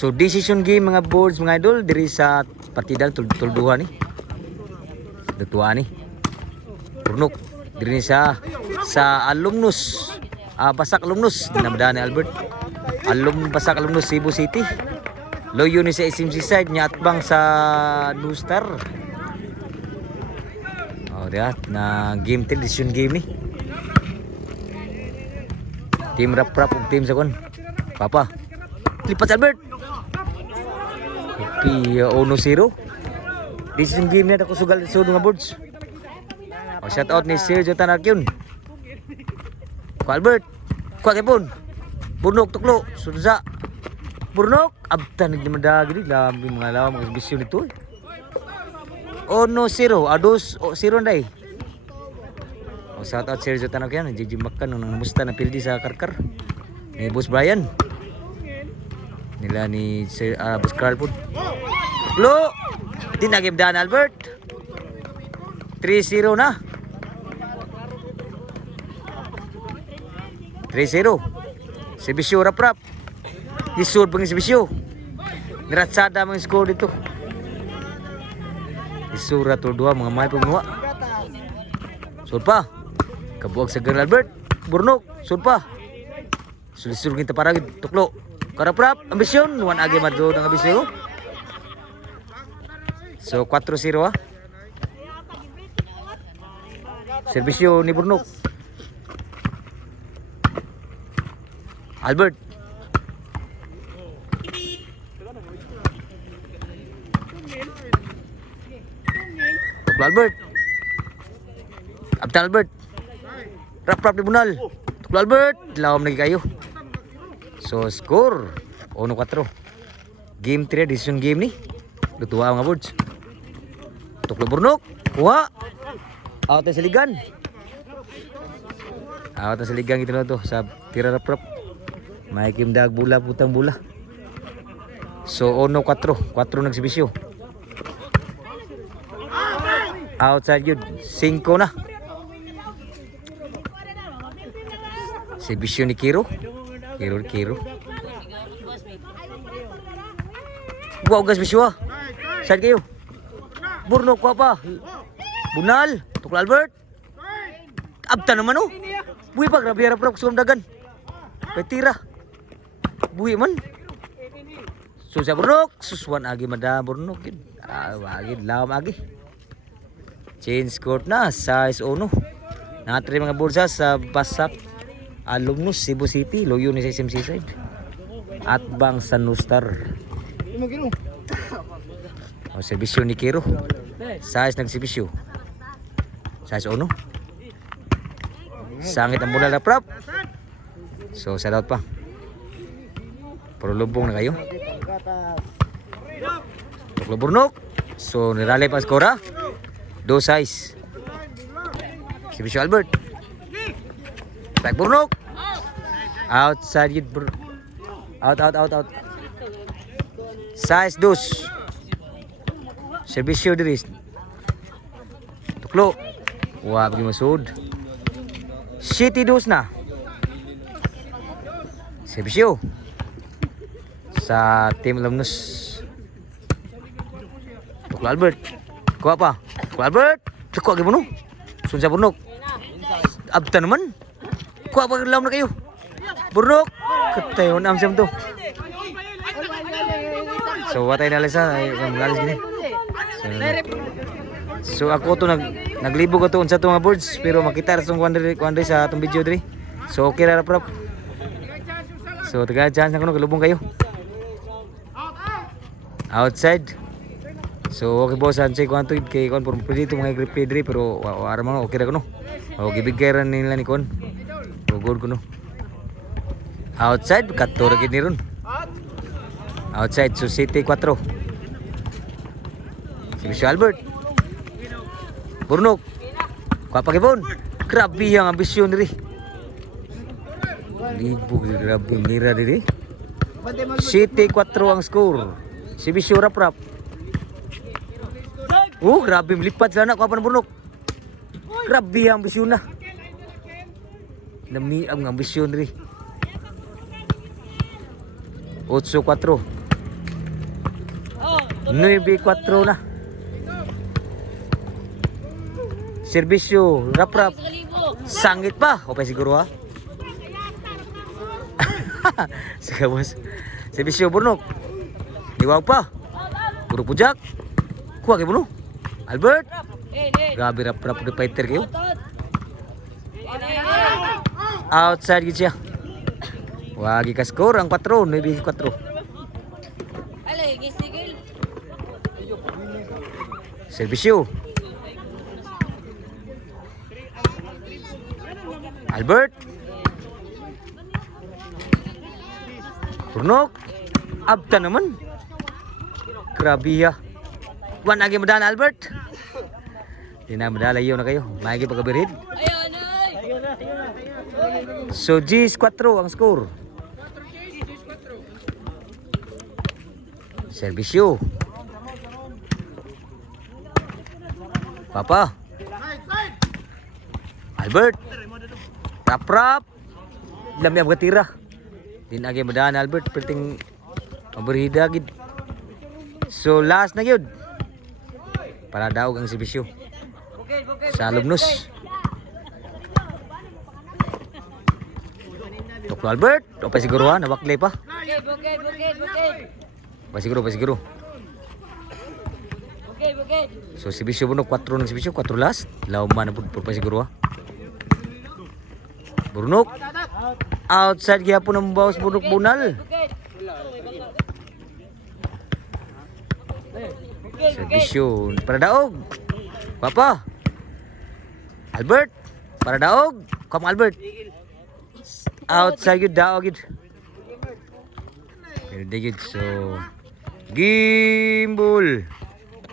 So decision game mga boards mga idol diri sa partida tulduhan ni. Datuan ni. Purnok diri ni sa alumnus. Basak alumnus dinamdaan ni Albert. Basak alumnus Cebu City. Loyo ni sa SMC side nya atbang sa New Star. Oh dia na game decision game ni. Team rap ug team sa kon. Papa. Lipat Albert. Pi 1-0. Decision game na ako sugal sa mga boards. Oh, shout out ni Sergio Tanarkyun. Ko Albert. Ko kipon. Burnok tuklo. Sunza. Burnok. Abtan ni madagi ni labi mga lawa mga bisyo nito. 1-0. 2-0 dai. Oh, shout out Sergio Tanarkyun. Jiji makan nang musta na pildi sa Karkar. Ni Boss Brian. Nila ni Boss Carl Food. Lo! Tinagim dan Albert. 3-0 na. 3-0. Sebisyo rap-rap. Isod pang Sebisyo. Niratsada mga score dito. Isura to dua mga may pagmuha. Sud pa. Kabuag sa General Albert. Burnok. Sud pa. Sulisur kita paragid. Tuklo. Karap-rap. Ambisyon. Wan agi madro ng ambisyon. So 4-0 Serbisyo ni Burnok. Albert. Tuklo Albert. Abtan Albert. Rap-rap ni Bunal. Tuklo Albert. Lawam lagi kayo. So score 1-4. Game 3 decision game ni. Dutua mga boards. Tuklo Burnok. Kuha. Out sa ligan. Out sa ligan ito na to. Sa tira rap-rap. May kimdag bula putang bula. So 1-4. 4 nagsibisyo. Outside yun. 5 na. Sibisyo ni Kiro. Kiro. Wow gas bisyo ah. Saan kayo? Burnok ko pa. Bunal. Tuklo Albert. Abta naman oh. Buhi pa. Grabe harap-harap sa dagan. Petira. Buhi man. So sa Burnok. Suswan agi madam Burnok. Agi. Lawam agi. Change court na. Size 1. Nakatry mga bursa sa Basak Alumnus Cebu City. Loyo ni sa SMC side. Atbang sa New Star. O Sebisyo ni Kiro. Size ng Sebisyo. Size 1. Sangit ang mula na prop. So shout out pa. Pero lubong na kayo. Tuklo Burnok. So niralay pa skora. 2 size. Sebisyo Albert. Back Burnok. Outside yun. Out. Size 2. Sebisyo diri. Tuklo. Wah, bagi masud. City 2 na. Sebisyo. Sa team alumnus. Tuklo Albert. Kuha pa. Tuklo Albert. Kuha lagi mo no. Sunsa Burnok. Abta naman. Kuha pa lawan na kayo. Burnok. Katayon amsam to. So watay na lesa ang galis gini. So ako to naglibog ato unsa to mga boards pero makita ra tong kuandre sa atong video diri. So okay ra prop. So taga chance na kuno kalubong kayo. Outside. So okay boss ansay kuanto kay kon pwede to mga grip diri pero ara mga okay ra kuno. O gibigay ra nila ni kon. Good kuno. Outside kato ra gid ni ron. Outside so City 4. Si Albert. Burnok. Kuha pa kipon. Grabe ang ambisyon diri. Libog grabe mira diri. City 4 ang score. Si Bisyo rap-rap. Grabe melipat sana kuha pa ng Burnok. Grabe ang ambisyon na. Nami ang ambisyon diri. 8-4. 9-4 na. Serbisyo, rap. Sangit pa. O pa siguro ha. Sige boss. Serbisyo burnok. Diwag pa. Puro pujak. Kuha kayo mo no. Albert. Grabe rap de fighter kayo. Outside gid siya. Wagi ka score ang 4, 9-4. Serbisyo. Albert. Purnok. Abta naman. Grabe ya. Wan lagi madala Albert. Di na madala yun na kayo. Maigi pagkabirid. So G4 ang score. Serbisyo. Papa. Albert. Rap. Dami ang tira. Din agi madaan Albert perting maberhida gid. So last na gyud. Para daog ang serbisyo. Sa Lubnos. Tuklo Albert. O pa siguro ha, nabaklay pa. Pa siguro. So serbisyo puno 4 ng serbisyo, 4 last. Lauman na po pa siguro ha. Burnok. Outside kaya po ng bawas Burnok bunal. Serbisyo para daog. Papa. Albert. Para daog. Come Albert. Outside yun daog yun. Pero digit so. Gimbo.